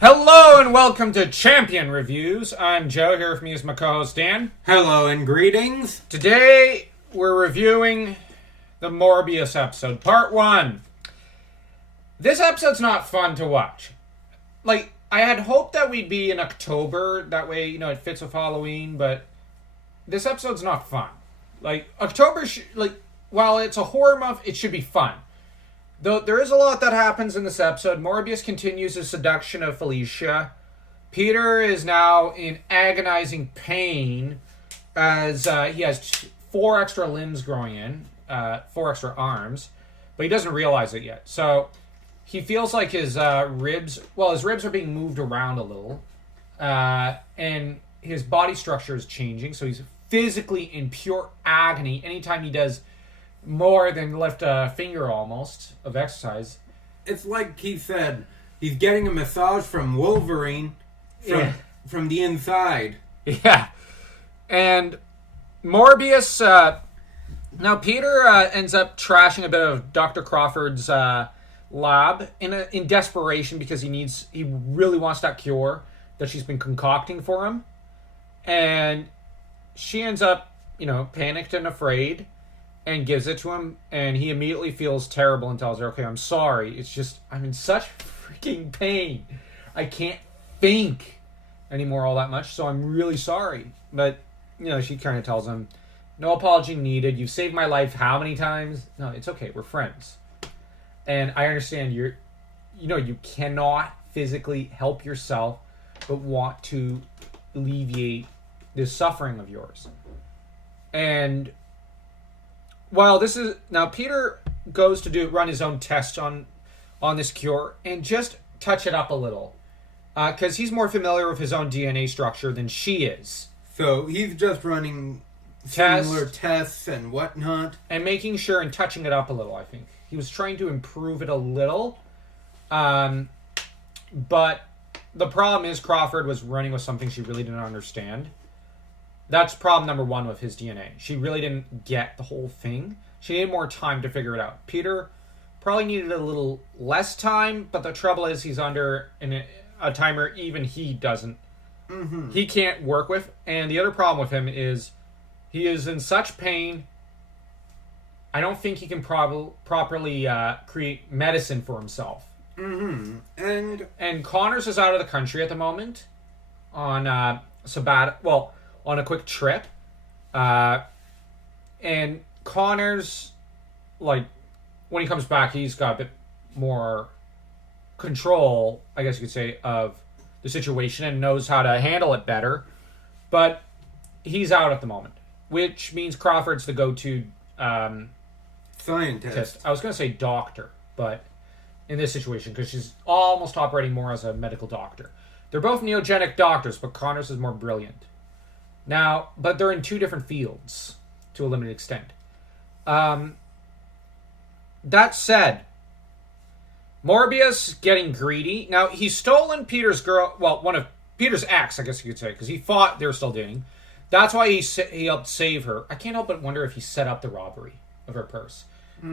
Hello and welcome to Champion Reviews. I'm Joe, here with me is my co-host Dan. Hello and greetings. Today we're reviewing the Morbius episode, part 1. This episode's not fun to watch. I had hoped that we'd be in October, that way, it fits with Halloween, but this episode's not fun. October, while it's a horror month, it should be fun. Though there is a lot that happens in this episode. Morbius continues his seduction of Felicia. Peter is now in agonizing pain as he has 4 extra limbs growing in, 4 extra arms, but he doesn't realize it yet. So he feels like his ribs are being moved around a little, and his body structure is changing, so he's physically in pure agony anytime he does more than lift a finger almost of exercise. It's like he said, he's getting a massage from Wolverine from the inside. Yeah. And Morbius, now Peter ends up trashing a bit of Dr. Crawford's lab in desperation because he really wants that cure that she's been concocting for him. And she ends up, panicked and afraid, and gives it to him, and he immediately feels terrible and tells her, okay, I'm sorry. It's just, I'm in such freaking pain. I can't think anymore all that much, so I'm really sorry. But, she kind of tells him, no apology needed. You've saved my life how many times? No, it's okay. We're friends. And I understand you cannot physically help yourself, but want to alleviate this suffering of yours. And while this is now, Peter goes to run his own tests on this cure and just touch it up a little, because he's more familiar with his own DNA structure than she is. So he's just running similar tests and whatnot, and making sure and touching it up a little. I think he was trying to improve it a little, but the problem is Crawford was running with something she really didn't understand. That's problem number 1 with his DNA. She really didn't get the whole thing. She needed more time to figure it out. Peter probably needed a little less time, but the trouble is he's under a timer even he doesn't. Mm-hmm. He can't work with. And the other problem with him is he is in such pain, I don't think he can properly create medicine for himself. Mm-hmm. And Connors is out of the country at the moment on on a quick trip. And Connors, when he comes back, he's got a bit more control, I guess you could say, of the situation and knows how to handle it better. But he's out at the moment, which means Crawford's the go-to scientist. I was going to say doctor, but in this situation, because she's almost operating more as a medical doctor. They're both neogenic doctors, but Connors is more brilliant. Now, but they're in 2 different fields to a limited extent. That said, Morbius getting greedy. Now, he's stolen Peter's girl, one of Peter's ex, I guess you could say, because he thought they were still dating. That's why he helped save her. I can't help but wonder if he set up the robbery of her purse.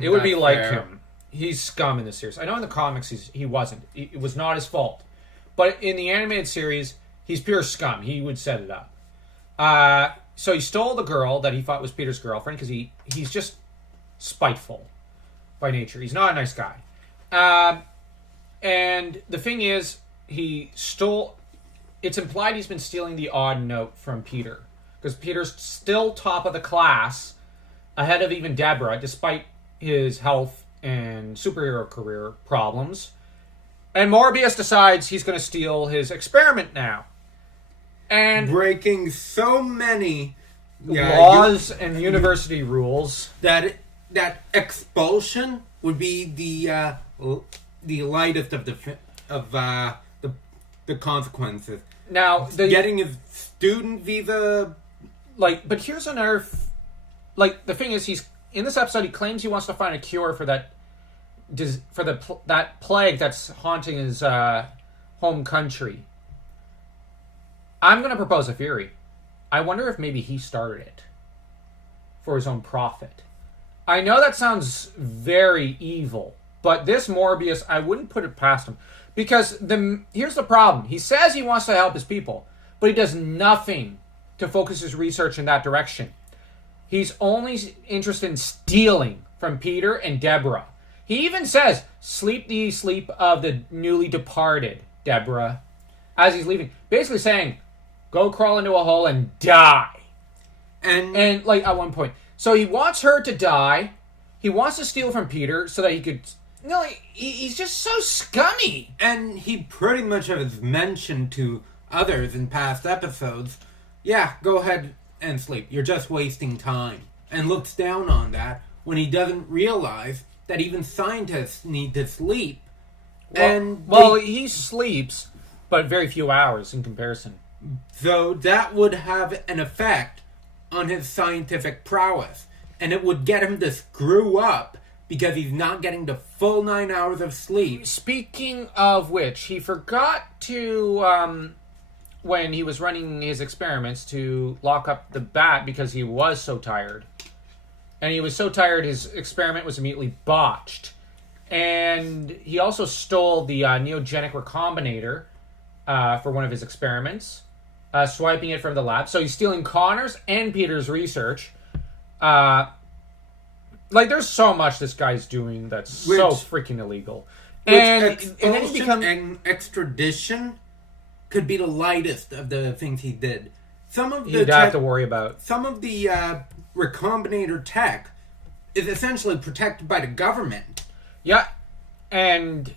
It would be like him. He's scum in this series. I know in the comics he wasn't. It was not his fault. But in the animated series, he's pure scum. He would set it up. So he stole the girl that he thought was Peter's girlfriend because he's just spiteful by nature. He's not a nice guy. And the thing is, it's implied he's been stealing the odd note from Peter because Peter's still top of the class, ahead of even Deborah, despite his health and superhero career problems. And Morbius decides he's going to steal his experiment now. And breaking so many laws and university rules that expulsion would be the lightest of the consequences. Now, getting his student visa, but here's another. The thing is, he's in this episode. He claims he wants to find a cure for that plague that's haunting his home country. I'm going to propose a theory. I wonder if maybe he started it for his own profit. I know that sounds very evil, but this Morbius, I wouldn't put it past him. Because here's the problem. He says he wants to help his people, but he does nothing to focus his research in that direction. He's only interested in stealing from Peter and Deborah. He even says, "Sleep the sleep of the newly departed, Deborah," as he's leaving. Basically saying, go crawl into a hole and die. And like, at one point. So he wants her to die. He wants to steal from Peter so that he could... No, he's just so scummy. And he pretty much has mentioned to others in past episodes, yeah, go ahead and sleep. You're just wasting time. And looks down on that when he doesn't realize that even scientists need to sleep. Well, he sleeps, but very few hours in comparison. So that would have an effect on his scientific prowess. And it would get him to screw up because he's not getting the full 9 hours of sleep. Speaking of which, he forgot to, when he was running his experiments, to lock up the bat because he was so tired. And he was so tired, his experiment was immediately botched. And he also stole the neogenic recombinator for one of his experiments, swiping it from the lab. So he's stealing Connor's and Peter's research. Like, there's so much this guy's doing that's so freaking illegal. And then he becomes... and extradition could be the lightest of the things he did. Some of the he'd have to worry about. Some of the recombinator tech is essentially protected by the government. Yeah, and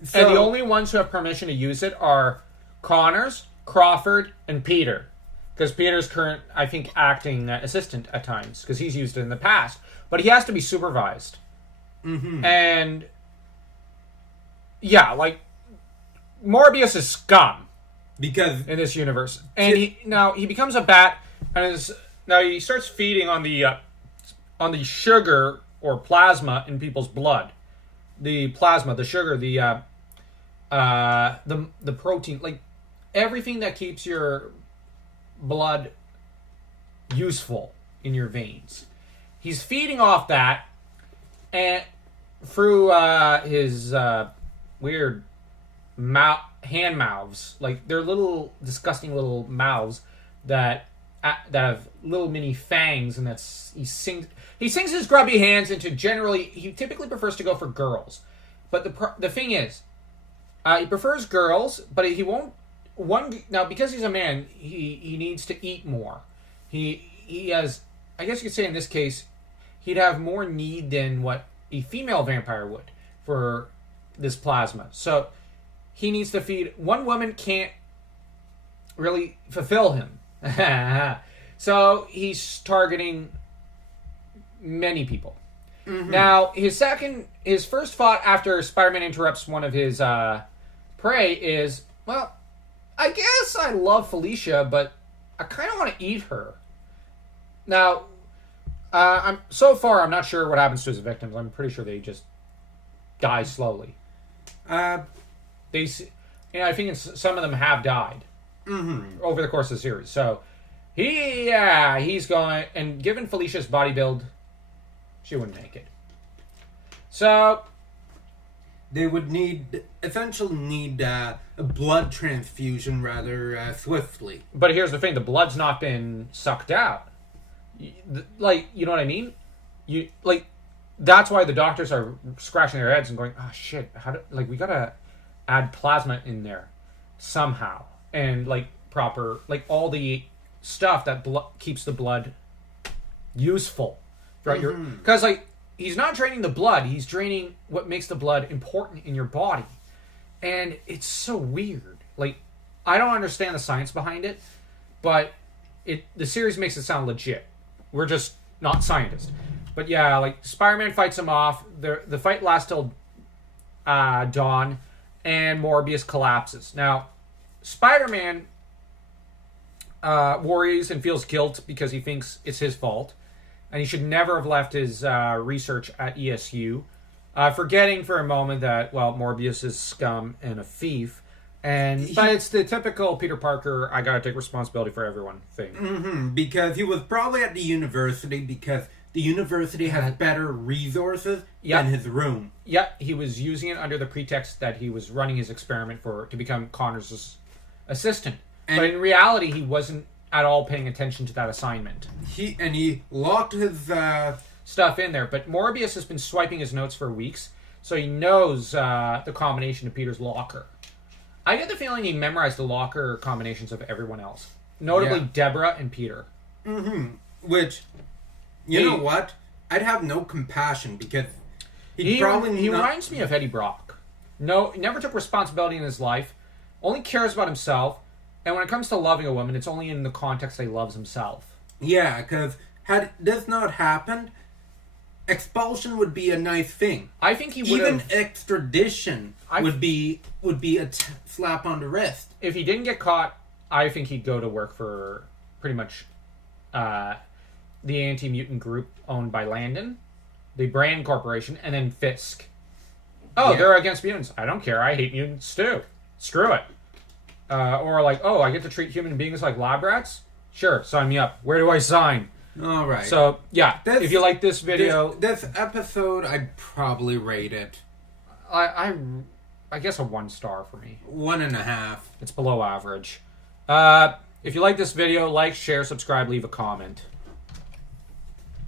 the only ones who have permission to use it are Connors, Crawford, and Peter. Because Peter's current, I think, acting assistant at times, because he's used it in the past. But he has to be supervised. Mm-hmm. And, yeah, like, Morbius is scum. Because... in this universe. And he becomes a bat, and now he starts feeding on the sugar or plasma in people's blood. The plasma, the sugar, the protein, like, everything that keeps your blood useful in your veins. He's feeding off that, and through his weird hand mouths, like they're little disgusting little mouths that have little mini fangs, and he sinks his grubby hands into he typically prefers to go for girls, but the thing is, he prefers girls, but he won't. Now, because he's a man, he needs to eat more. He has, I guess you could say in this case, he'd have more need than what a female vampire would for this plasma. So he needs to feed. One woman can't really fulfill him. So he's targeting many people. Mm-hmm. Now, his first thought after Spider-Man interrupts one of his prey is, well, I guess I love Felicia, but I kind of want to eat her. Now, I'm not sure what happens to his victims. I'm pretty sure they just die slowly. I think some of them have died over the course of the series. So he's going, and given Felicia's body build, she wouldn't make it. So they would essentially need a blood transfusion rather swiftly. But here's the thing: the blood's not been sucked out. Like, you know what I mean? That's why the doctors are scratching their heads and going, "Oh shit! We gotta add plasma in there somehow, and proper all the stuff that keeps the blood useful throughout your because he's not draining the blood; he's draining what makes the blood important in your body, and it's so weird. I don't understand the science behind it, but the series makes it sound legit. We're just not scientists. But yeah, Spider-Man fights him off. The fight lasts till dawn, and Morbius collapses. Now, Spider-Man worries and feels guilt because he thinks it's his fault, and he should never have left his research at ESU, forgetting for a moment that, Morbius is scum and a thief. But it's the typical Peter Parker, I gotta take responsibility for everyone thing. Because he was probably at the university because the university has better resources Yep. than his room. Yeah, he was using it under the pretext that he was running his experiment to become Connor's assistant. And- but in reality, he wasn't at all paying attention to that assignment. He locked his Stuff in there, but Morbius has been swiping his notes for weeks, so he knows the combination to Peter's locker. I get the feeling he memorized the locker combinations of everyone else, notably Yeah. Deborah and Peter. which, you know what? I'd have no compassion because He probably not. reminds me of Eddie Brock. No, never took responsibility in his life, only cares about himself, and when it comes to loving a woman, it's only in the context that he loves himself. Yeah, because had this not happened, expulsion would be a nice thing. I think he would Even have, extradition would be a slap on the wrist. if he didn't get caught, I think he'd go to work for pretty much the anti-mutant group owned by Landon, the Brand Corporation, and then Fisk. Oh, Yeah. they're against mutants. I don't care. I hate mutants too. Screw it. Or like, oh, I get to treat human beings like lab rats? Sure, sign me up. Where do I sign? All right. So, yeah, if you like this video, this episode, I'd probably rate it I guess a 1 star for me. 1.5. It's below average. If you like this video, like, share, subscribe, leave a comment.